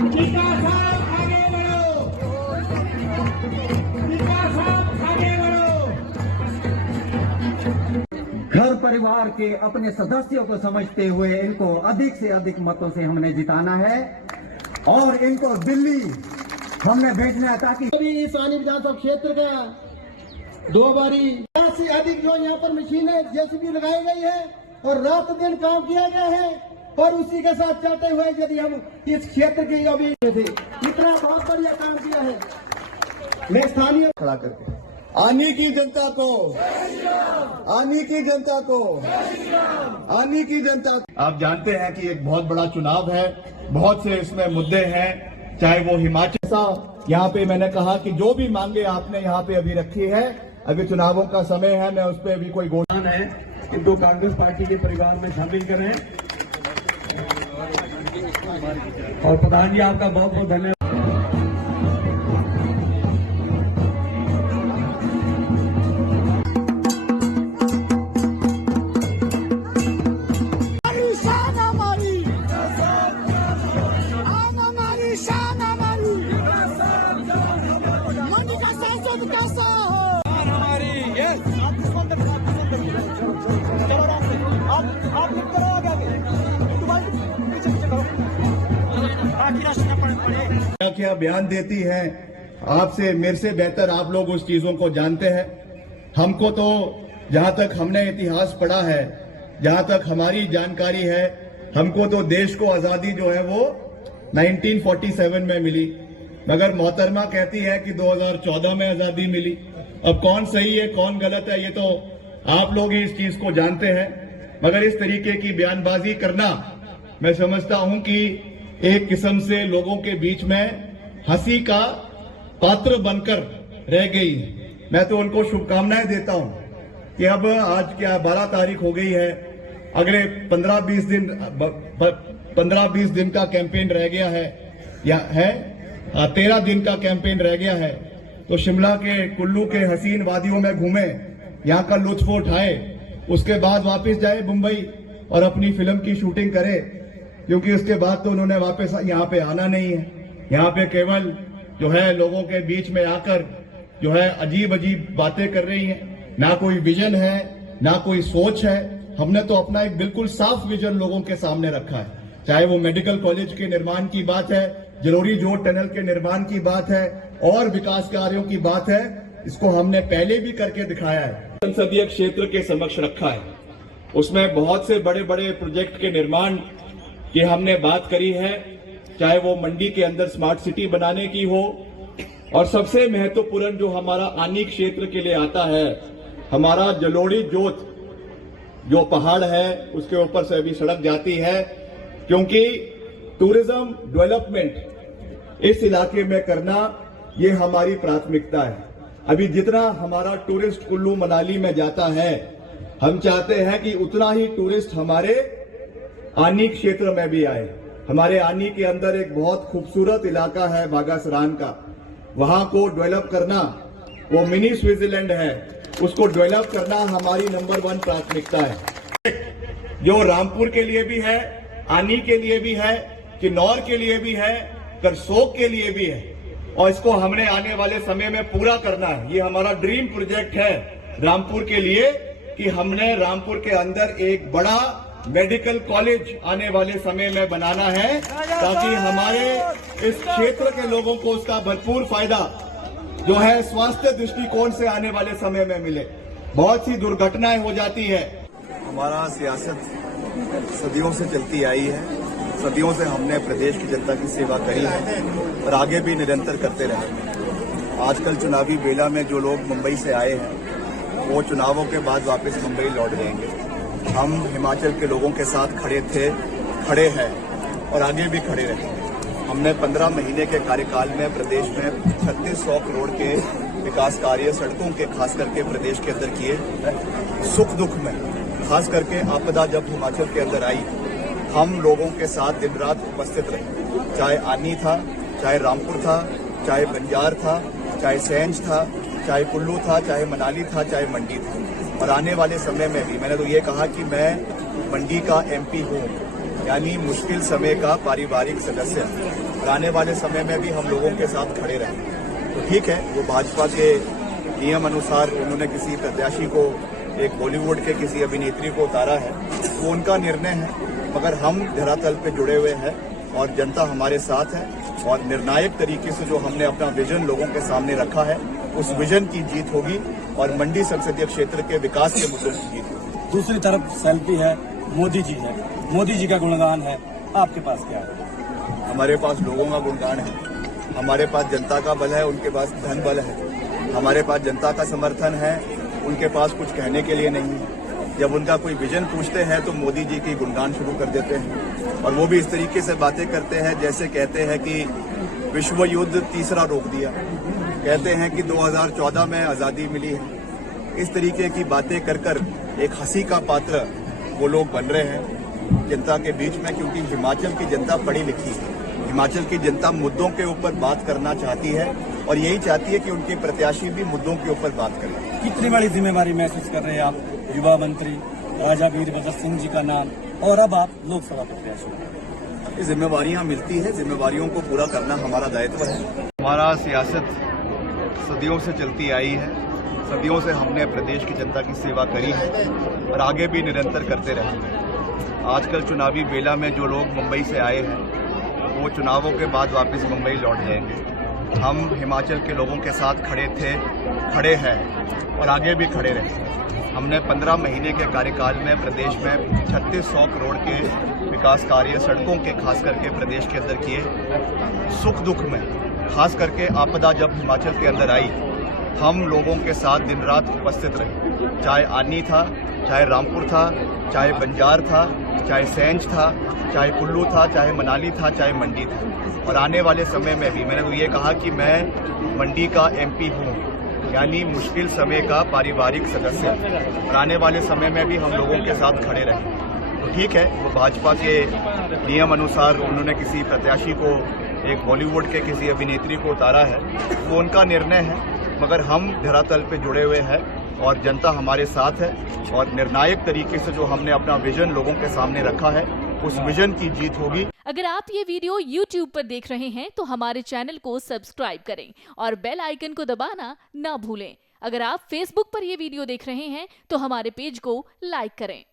विकास आगे बढ़ो, विकास आगे बढ़ो। घर परिवार के अपने सदस्यों को समझते हुए इनको अधिक से अधिक मतों से हमने जिताना है और इनको दिल्ली हमने भेजना है ताकि इस आनी विधानसभा क्षेत्र का 2 बारी से अधिक जो यहाँ पर मशीनें जेसीबी लगाई गई है और रात दिन काम किया गया है और उसी के साथ चलते हुए यदि हम इस क्षेत्र के अभी थे इतना बहुत बढ़िया काम किया है। मैं स्थानीय खड़ा करके आनी की जनता को, आनी की जनता को, आनी की जनता। आप जानते हैं कि एक बहुत बड़ा चुनाव है, बहुत से इसमें मुद्दे हैं, चाहे वो हिमाचल सा। यहाँ पे मैंने कहा कि जो भी मांगे आपने यहाँ पे अभी रखी है, अभी चुनावों का समय है, मैं उस पर अभी कोई घोषणा है। इनको कांग्रेस पार्टी के परिवार में शामिल करें। और प्रधान जी आपका बहुत बहुत धन्यवाद। क्या बयान देती है, आपसे मेरे से बेहतर आप लोग उस चीजों को जानते हैं। हमको तो जहां तक हमने इतिहास पढ़ा है, जहां तक हमारी जानकारी है, हमको तो देश को आजादी जो है वो 1947 में मिली, मगर मोहतरमा कहती है कि 2014 में आजादी मिली। अब कौन सही है कौन गलत है ये तो आप लोग ही इस चीज को जानते हैं, मगर इस तरीके की बयानबाजी करना मैं समझता हूं कि एक किस्म से लोगों के बीच में हंसी का पात्र बनकर रह गई। मैं तो उनको शुभकामनाएं देता हूं कि अब आज क्या 12 तारीख हो गई है, अगले 15-20 दिन का कैंपेन रह गया है, या है 13 दिन का कैंपेन रह गया है। तो शिमला के कुल्लू के हसीन वादियों में घूमे, यहाँ का लुत्फ उठाए, उसके बाद वापस जाए मुंबई और अपनी फिल्म की शूटिंग करे, क्योंकि उसके बाद तो उन्होंने वापस यहाँ पे आना नहीं है। यहाँ पे केवल जो है लोगों के बीच में आकर जो है अजीब अजीब बातें कर रही हैं, ना कोई विजन है ना कोई सोच है। हमने तो अपना एक बिल्कुल साफ विजन लोगों के सामने रखा है, चाहे वो मेडिकल कॉलेज के निर्माण की बात है, जलोरी जोड़ टनल के निर्माण की बात है और विकास कार्यों की बात है, इसको हमने पहले भी करके दिखाया है। संसदीय क्षेत्र के समक्ष रखा है, उसमें बहुत से बड़े बड़े प्रोजेक्ट के निर्माण की हमने बात करी है, चाहे वो मंडी के अंदर स्मार्ट सिटी बनाने की हो, और सबसे महत्वपूर्ण जो हमारा आनी क्षेत्र के लिए आता है, हमारा जलोड़ी जोत जो पहाड़ है उसके ऊपर से अभी सड़क जाती है, क्योंकि टूरिज्म डेवलपमेंट इस इलाके में करना ये हमारी प्राथमिकता है। अभी जितना हमारा टूरिस्ट कुल्लू मनाली में जाता है, हम चाहते हैं कि उतना ही टूरिस्ट हमारे आनी क्षेत्र में भी आए। हमारे आनी के अंदर एक बहुत खूबसूरत इलाका है बागासरान का, वहां को डेवलप करना, वो मिनी स्विट्जरलैंड है, उसको डेवलप करना हमारी नंबर 1 प्राथमिकता है। जो रामपुर के लिए भी है, आनी के लिए भी है, किन्नौर के लिए भी है, करसोग के लिए भी है, और इसको हमने आने वाले समय में पूरा करना है। ये हमारा ड्रीम प्रोजेक्ट है रामपुर के लिए कि हमने रामपुर के अंदर एक बड़ा मेडिकल कॉलेज आने वाले समय में बनाना है, ताकि हमारे इस क्षेत्र के लोगों को उसका भरपूर फायदा जो है स्वास्थ्य दृष्टिकोण से आने वाले समय में मिले। बहुत सी दुर्घटनाएं हो जाती है। हमारा सियासत सदियों से चलती आई है, सदियों से हमने प्रदेश की जनता की सेवा करी है और आगे भी निरंतर करते रहेंगे। आजकल चुनावी बेला में जो लोग मुंबई से आए हैं वो चुनावों के बाद वापस मुंबई लौट जाएंगे। हम हिमाचल के लोगों के साथ खड़े थे, खड़े हैं और आगे भी खड़े रहेंगे। हमने 15 महीने के कार्यकाल में प्रदेश में 3600 करोड़ के विकास कार्य सड़कों के खास करके प्रदेश के अंदर किए। सुख दुख में खास करके आपदा जब हिमाचल के अंदर आई, हम लोगों के साथ दिन रात उपस्थित रहे, चाहे आनी था, चाहे रामपुर था, चाहे बंजार था, चाहे सैंज था, चाहे कुल्लू था, चाहे मनाली था, चाहे मंडी था। और आने वाले समय में भी मैंने तो ये कहा कि मैं मंडी का MP हूँ, यानी मुश्किल समय का पारिवारिक सदस्य। और आने वाले समय में भी हम लोगों के साथ खड़े रहेंगे। तो ठीक है, वो भाजपा के नियम अनुसार उन्होंने किसी प्रत्याशी को, एक बॉलीवुड के किसी अभिनेत्री को उतारा है, वो उनका निर्णय है, मगर हम धरातल पे जुड़े हुए हैं और जनता हमारे साथ है और निर्णायक तरीके से जो हमने अपना विजन लोगों के सामने रखा है, उस विजन की जीत होगी और मंडी संसदीय क्षेत्र के विकास के मुद्दों की जीत होगी। दूसरी तरफ सेल्फी है, मोदी जी है, मोदी जी का गुणगान है, आपके पास क्या है? हमारे पास लोगों का गुणगान है, हमारे पास जनता का बल है, उनके पास धन बल है, हमारे पास जनता का समर्थन है, उनके पास कुछ कहने के लिए नहीं है। जब उनका कोई विजन पूछते हैं तो मोदी जी की गुणगान शुरू कर देते हैं और वो भी इस तरीके से बातें करते हैं जैसे कहते हैं कि विश्व युद्ध तीसरा रोक दिया, कहते हैं कि 2014 में आज़ादी मिली है। इस तरीके की बातें कर कर एक हंसी का पात्र वो लोग बन रहे हैं जनता के बीच में, क्योंकि हिमाचल की जनता पढ़ी लिखी है, हिमाचल की जनता मुद्दों के ऊपर बात करना चाहती है और यही चाहती है कि उनके प्रत्याशी भी मुद्दों के ऊपर बात करें। कितनी बड़ी जिम्मेवारी महसूस कर रहे हैं आप? युवा मंत्री राजा वीरभद्र सिंह जी का नाम और अब आप लोकसभा प्रत्याशी। ये जिम्मेवारियां मिलती है, जिम्मेवारियों को पूरा करना हमारा दायित्व है। हमारा सियासत सदियों से चलती आई है, सदियों से हमने प्रदेश की जनता की सेवा करी है और आगे भी निरंतर करते रहेंगे। आजकल चुनावी बेला में जो लोग मुंबई से आए हैं वो चुनावों के बाद वापस मुंबई लौट जाएंगे। हम हिमाचल के लोगों के साथ खड़े थे, खड़े हैं और आगे भी खड़े रहेंगे। हमने 15 महीने के कार्यकाल में प्रदेश में 3600 करोड़ के विकास कार्य सड़कों के खास करके प्रदेश के अंदर किए। सुख दुख में खास करके आपदा जब हिमाचल के अंदर आई, हम लोगों के साथ दिन रात उपस्थित रहे, चाहे आनी था, चाहे रामपुर था, चाहे बंजार था, चाहे सैंज था, चाहे कुल्लू था, चाहे मनाली था, चाहे मंडी था। और आने वाले समय में भी मैंने तो ये कहा कि मैं मंडी का MP हूँ, यानी मुश्किल समय का पारिवारिक सदस्य, और आने वाले समय में भी हम लोगों के साथ खड़े रहें। तो ठीक है, वो भाजपा के नियम अनुसार उन्होंने किसी प्रत्याशी को, एक बॉलीवुड के किसी अभिनेत्री को उतारा है, वो उनका निर्णय है, मगर हम धरातल पे जुड़े हुए हैं और जनता हमारे साथ है और निर्णायक तरीके से जो हमने अपना विजन लोगों के सामने रखा है, उस विजन की जीत होगी। अगर आप ये वीडियो YouTube पर देख रहे हैं तो हमारे चैनल को सब्सक्राइब करें और बेल आइकन को दबाना ना भूलें। अगर आप Facebook पर ये वीडियो देख रहे हैं तो हमारे पेज को लाइक करें।